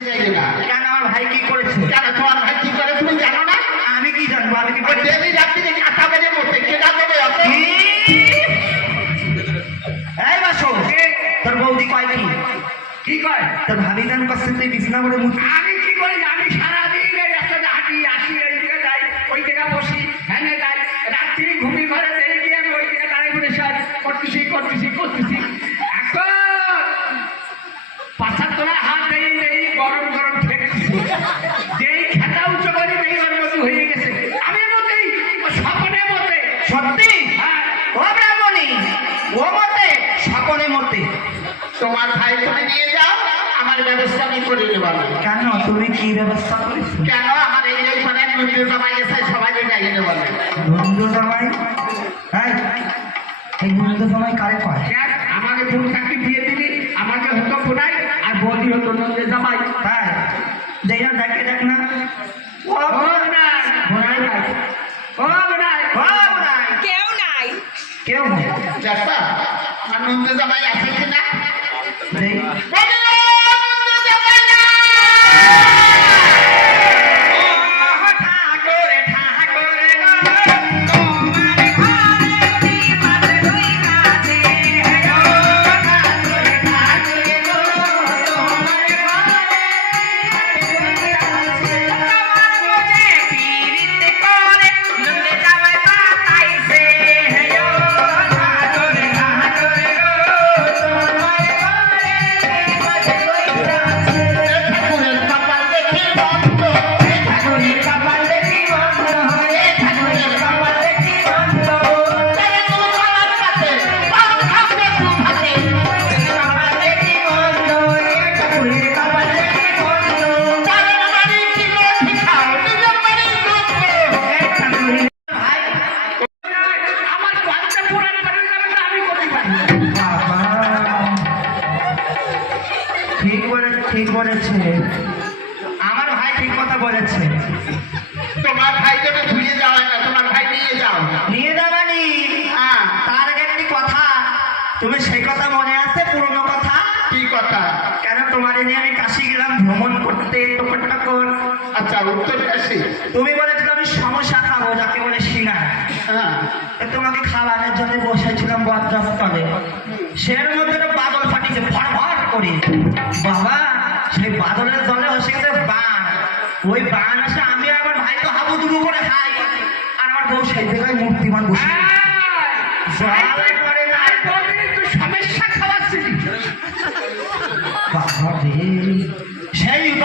কেন আমার ভাই কি করেছে? কেন তোমার ভাই কি করে তুমি জানো না? আমি কি জানবো? আমি কি করি? ডেলি রাত্রিরে কাঁথা বেরিয়ে বসে কেনা দেবে অত? এই বাসো, তোর বৌদি কয় কি? কি কয়? তোর ভাবি গান করছে তুই বিছনা করে মুখ। আমি কি করি? আমি সারাদিন এই রাস্তাতে হাঁটি, আসি, এইদিকে যাই, ওই দিকে বসি, হ্যানে যাই, রাত্রি ঘুমি ঘরে বেরিয়ে গিয়ে আমি ওই দিকে দাঁড়াই বলে করতেছি এখন পাশার তোলা হাত দেই গরম গরম ঠেকছি, যেই খেতা উঁচু করি দেই ওর মতো হয়ে গেছে। আমি মতেই স্বপ্নে মতে সত্যি? হ্যাঁ। ও ব্রাহ্মণী, ও মতে সকলে মতে। তোমার ভাই তুমি নিয়ে যাও, আমার ব্যবস্থা আমি করে দেবো। কেন তুমি কি ব্যবস্থা করেছো? কেন আমার এই এইখানে নন্দী জামাই গেছে, সবাই যাইয়ে দেবো। বন্ধু জামাই? হ্যাঁ, এই বন্ধু জামাই কারে কয়? আমাকে ফুল থাকি দিয়ে দিবি, আমাকে হতো ফোনাই আর বৌদি হতো নন্দী জামাই। তাই যাই না, দেখে দেখ না। ও বোনাই, বোনাই নাই, ও বোনাই, ও নাই, কেউ নাই। কেউ নেই। দেখবা আমার নন্দী জামাই আছে কিনা? যাই। ঠিক বলেছে, আমার ভাই ঠিক কথা বলেছে। তোমার ভাই যেন ধুয়ে যাওয়া না, তোমার ভাই নিয়ে যাও। নিয়ে যাবানি? হ্যাঁ, তার আগে একটি কথা, তুমি সেই কথা মনে আছে? পুরনো কথা। কি কথা? কেন তোমার নিয়ে আমি কাশি গেলাম ভ্রমণ করতে, টকর। আচ্ছা, উত্তর কাশি। তুমি বলেছিল আমি সমস্যা খাবো, যাকে বলে সিঙ্গার। হ্যাঁ, তোমাকে খাওয়ানোর জন্য বসেছিলাম বদ্রাস্তলে, সের মধ্যে তো বাদল ফাটিছে ভর করে। বাবা, সেই বাদলের জলে হসে গেছে বান। ওই বান আসে, আমি আর আমার ভাই তো হাবুডুবু করে খাই, আর আমার বউ সেই জায়গায় মূর্তিমান বসে সমস্যা খাওয়াচ্ছি। বাবা রে।